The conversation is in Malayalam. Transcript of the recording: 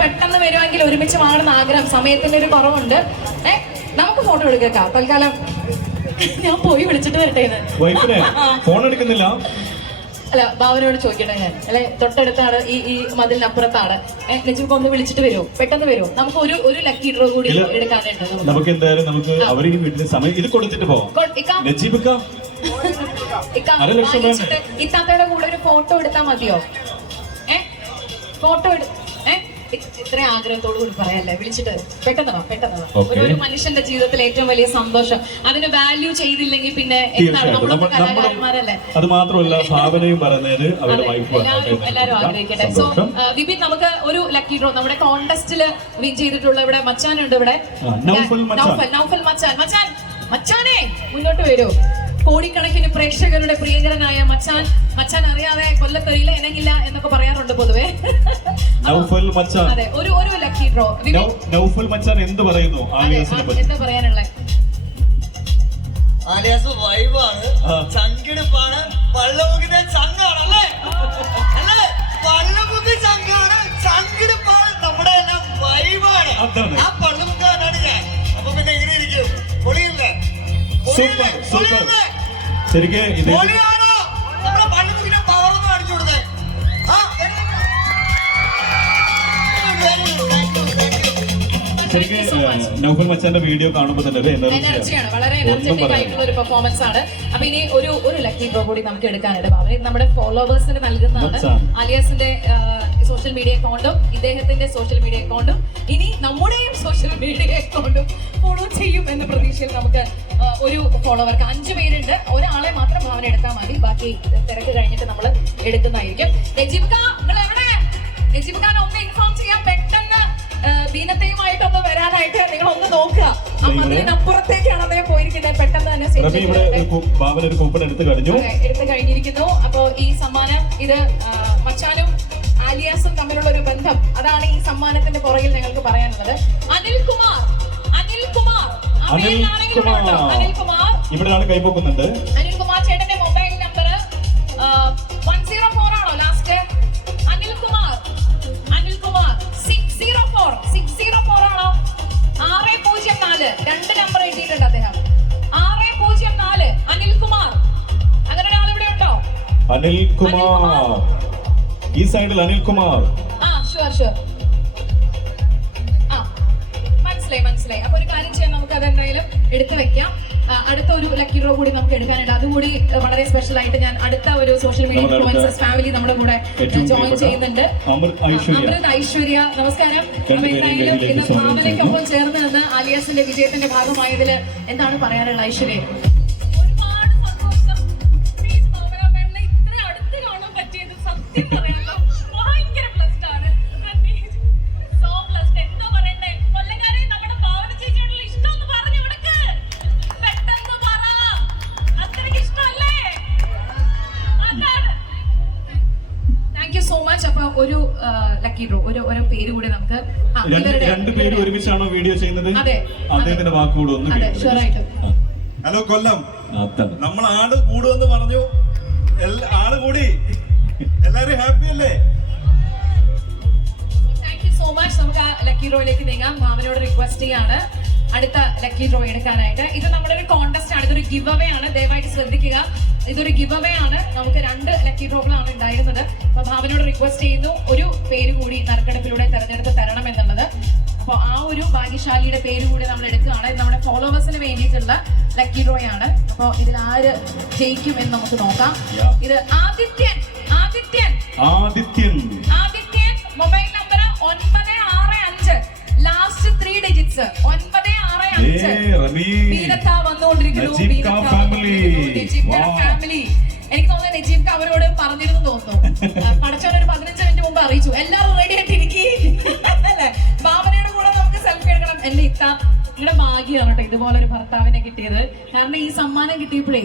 പെട്ടെന്ന് വരുമെങ്കിൽ ഒരുമിച്ച് മാറുന്ന ആഗ്രഹം. സമയത്തിന്റെ ഒരു കുറവുണ്ട്. ഏ നമുക്ക് ഫോട്ടോ എടുക്കാം. തൽക്കാലം ഞാൻ പോയി വിളിച്ചിട്ട് വരട്ടെ ഫോൺ എടുക്കുന്നില്ല? അല്ല ബാബനോട് ചോദിക്കട്ടെ ഞാൻ. അല്ലെ തൊട്ടടുത്താണ് ഈ ഈ മതിലിനപ്പുറത്താണ്. നെജിബ് ഒന്ന് വിളിച്ചിട്ട് വരുമോ പെട്ടെന്ന് വരുമോ നമുക്ക് ഒരു ഒരു ലക്കി ഡ്രോ കൂടി എടുക്കാനായിട്ട് നമുക്ക്. എന്തായാലും നമുക്ക് വീട്ടിൽ സമയം ഇത് കൊടുത്തിട്ട് പോവാം. ഇത്താത്തയുടെ കൂടെ ഒരു ഫോട്ടോ എടുത്താൽ മതിയോ? ഏ ഫോട്ടോ എടു ഏ ഇ- ഇത്രയും ആഗ്രഹത്തോടു കൂടി പറയല്ലേ? വിളിച്ചിട്ട് പെട്ടെന്ന് വാ പെട്ടെന്ന് വാ. ഒരു ഒരു മനുഷ്യന്റെ ജീവിതത്തിൽ ഏറ്റവും വലിയ സന്തോഷം. അതിന് വാല്യൂ ചെയ്തില്ലെങ്കിൽ പിന്നെ എന്താണ്? തീർച്ചയായിട്ടും. നമ്മളൊക്കെ കലാകാരന്മാരല്ലേ? അത് മാത്രമല്ല ഭാവനയും എല്ലാവരും എല്ലാവരും ആഗ്രഹിക്കട്ടെ. സോ വിപിൻ നമുക്ക് ഒരു ലക്കി ഡ്രോ നമ്മുടെ വിൻ ചെയ്തിട്ടുള്ള ഇവിടെ മച്ചാനുണ്ട് ഇവിടെ. നൗഫൽ മച്ചാൻ. മച്ചാൻ മച്ചാനെ മുന്നോട്ട് വരൂ. കോടിക്കണക്കിന് പ്രേക്ഷകരുടെ പ്രിയങ്കരനായ മച്ചാൻ. മച്ചാൻ അറിയാതെ കൊല്ലത്തൊരിയില ഇനങ്ങില്ല എന്നൊക്കെ പറയാറുണ്ട് പൊതുവെ. അതെ ഒരു ഒരു ലക്കി ഡ്രോ മച്ചാൻ എന്ത് പറയുന്നു എന്താ പറയാനുള്ളത്? ആലിയാസ് വൈബാണ്. ചങ്കിടിപ്പാണ് thank സൂപ്പർ ശരിക്കും ഇത് ശരിക്കും. നൗഫൽ മച്ചാന്റെ വീഡിയോ കാണുമ്പോൾ തന്നെ ഒരു എനർജിയാണ് വളരെ എനർജറ്റിക് ആയിട്ടുള്ള ഒരു പെർഫോമൻസ് ആണ്. അപ്പൊ ഇനി ഒരു ഒരു ലക്കി ഡ്രോ കൂടി നമുക്ക് എടുക്കാനുണ്ട്. അവർ നമ്മുടെ ഫോളോവേഴ്സിന് നൽകുന്നതാണ്. അലിയാസിന്റെ സോഷ്യൽ മീഡിയ അക്കൗണ്ടും ഇദ്ദേഹത്തിന്റെ സോഷ്യൽ മീഡിയ അക്കൗണ്ടും ഇനി നമ്മുടെയും സോഷ്യൽ മീഡിയ അക്കൗണ്ടും ഫോളോ ചെയ്യും എന്ന പ്രതീക്ഷയിൽ നമുക്ക് ഒരു ഫോളോവർക്ക് അഞ്ചു പേരുണ്ട്. ഒരാളെ മാത്രം ഭാവന എടുത്താൽ മതി. ബാക്കി തിരക്ക് കഴിഞ്ഞിട്ട് നമ്മൾ എടുക്കുന്നതായിരിക്കും. നിങ്ങൾ എവിടെ? ഖാൻ ഒന്ന് ഇൻഫോം ചെയ്യാൻ പെട്ടെന്ന് ആ, ദീനത്തെയുമായിട്ടൊന്ന് വരാനായിട്ട് നിങ്ങൾ ഒന്ന് നോക്കുക. ആ മതിലിനപ്പുറത്തേക്കാണ് അദ്ദേഹം പോയിരിക്കുന്നത്. പെട്ടെന്ന് തന്നെ എടുത്തു കഴിഞ്ഞു. എടുത്തു കഴിഞ്ഞിരിക്കുന്നു. അപ്പോ ഈ സമ്മാനം ഇത് മച്ചാനും ആലിയാസും തമ്മിലുള്ള ഒരു ബന്ധം അതാണ് ഈ സമ്മാനത്തിന്റെ പുറകിൽ നിങ്ങൾക്ക് പറയാനുള്ളത്. അനിൽ അനിൽ കുമാർ. ഇവിടെ അനിൽ കുമാർ ചേട്ടന്റെ mobile number one zero four ആണോ last Anil Kumar. Anil Kumar. Six zero four six zero four ആണോ? ആറ് പൂജ്യം നാല്. രണ്ട് നമ്പർ എഴുതിയിട്ടുണ്ട് അദ്ദേഹം. ആറ് പൂജ്യം നാല്. അനിൽ കുമാർ. അങ്ങനെ ഒരാൾ ഇവിടെ ഉണ്ടോ? അനിൽ കുമാർ. ഈ സൈഡിൽ അനിൽ കുമാർ. ആ ഷുവർ ഷുവർ മനസ്സിലായി മനസ്സിലായി. അപ്പൊ ഒരു കാര്യം ചെയ്യാം നമുക്ക് അത് എന്തായാലും എടുത്തു വെക്കാം. അടുത്ത ഒരു ലക്കി ഡ്രോ കൂടി നമുക്ക് എടുക്കാനുണ്ട്. അതുകൂടി കൂടി വളരെ സ്പെഷ്യൽ ആയിട്ട് ഞാൻ അടുത്ത ഒരു സോഷ്യൽ മീഡിയ ഇൻഫ്ലുവൻസേഴ്സ് ഫാമിലി നമ്മുടെ കൂടെ ജോയിൻ ചെയ്യുന്നുണ്ട്. അമൃത് ഐശ്വര്യ. അമൃത് ഐശ്വര്യ നമസ്കാരം. അപ്പൊ എന്തായാലും ഇന്ന് ഫാമിലിക്കൊപ്പം ഭാവനയ്ക്കൊപ്പം ചേർന്ന് നിന്ന് ആലിയാസിന്റെ വിജയത്തിന്റെ ഭാഗമായതിൽ എന്താണ് പറയാനുള്ള ഐശ്വര്യ? ഒരുപാട് സന്തോഷം. ഇത്ര അടുത്ത് കാണാൻ പറ്റിയത് സത്യം പറയാലോ. ഒരു ലക്കി ഡ്രോ ഒരു ഒരു പേര് കൂടി നമുക്ക് രണ്ട് പേര് ഒരുമിച്ചാണോ വീഡിയോ ചെയ്യുന്നത്? അതെ. അദ്ദേഹത്തിന്റെ വാക്കുകൂടെ ഒന്ന് ഹലോ കൊല്ലം. നമ്മൾ ആട് കൂടുമെന്ന് പറഞ്ഞു. ആട് കൂടി. എല്ലാരും ഹാപ്പി അല്ലേ? താങ്ക് യു സോ മച്ച് നമുക്ക് ആ ലക്കി ഡ്രോയിലേക്ക് നീങ്ങാം. മാമനോട് റിക്വസ്റ്റ് ചെയ്യാണ് അടുത്ത ലക്കി ഡ്രോ എടുക്കാനായിട്ട്. ഇത് നമ്മുടെ ഒരു കോൺടെസ്റ്റ് ആണ്. ഇതൊരു ഗിവ് അവേ ആണ്. ദയവായിട്ട് ശ്രദ്ധിക്കുക. ഇതൊരു ഗിവ് അവേ ആണ്. നമുക്ക് ലക്കി ഡ്രോകളാണ് ഉണ്ടായിരുന്നത് അപ്പൊ ഭാവനോട് റിക്വസ്റ്റ് ചെയ്യുന്നു ഒരു പേര് കൂടി നറുക്കെടുപ്പിലൂടെ തെരഞ്ഞെടുത്ത് തരണം എന്നുള്ളത്. അപ്പോൾ ആ ഒരു ഭാഗ്യശാലിയുടെ പേര് കൂടി നമ്മൾ എടുക്കുകയാണ്. ഇത് നമ്മുടെ ഫോളോവേഴ്സിന് വേണ്ടിയിട്ടുള്ള ലക്കി ഡ്രോ ആണ്. അപ്പോൾ ഇതിൽ ആര് ജയിക്കും എന്ന് നമുക്ക് നോക്കാം. ഇത് ആദിത്യൻ ആദിത്യൻ. ആദിത്യൻ. ആദിത്യൻ മൊബൈൽ നമ്പർ ഒൻപത് ആറ് അഞ്ച്. ലാസ്റ്റ് ത്രീ ഡിജിറ്റ്സ് ഒൻപത് ആറ് അഞ്ച്. Wow. ഫാമിലി എനിക്ക് തോന്നുന്നു നജീബ് ഖാൻ അവരോട് പറഞ്ഞിരുന്നു തോന്നുന്നു. പടച്ചവൻ ഒരു പതിനഞ്ച് മിനിറ്റ് മുമ്പ് അറിയിച്ചു. എല്ലാവരും റെഡി ആയിട്ട് ഇരിക്കും അല്ലേ? ഭാവനയുടെ കൂടെ നമുക്ക് സെൽഫി എടുക്കണം. എന്റെ ഇത്ത ഇവിടെ ഭാഗ്യമാണ് കേട്ടോ ഇതുപോലെ ഒരു ഭർത്താവിനെ കിട്ടിയത്. കാരണം ഈ സമ്മാനം കിട്ടിയപ്പോഴേ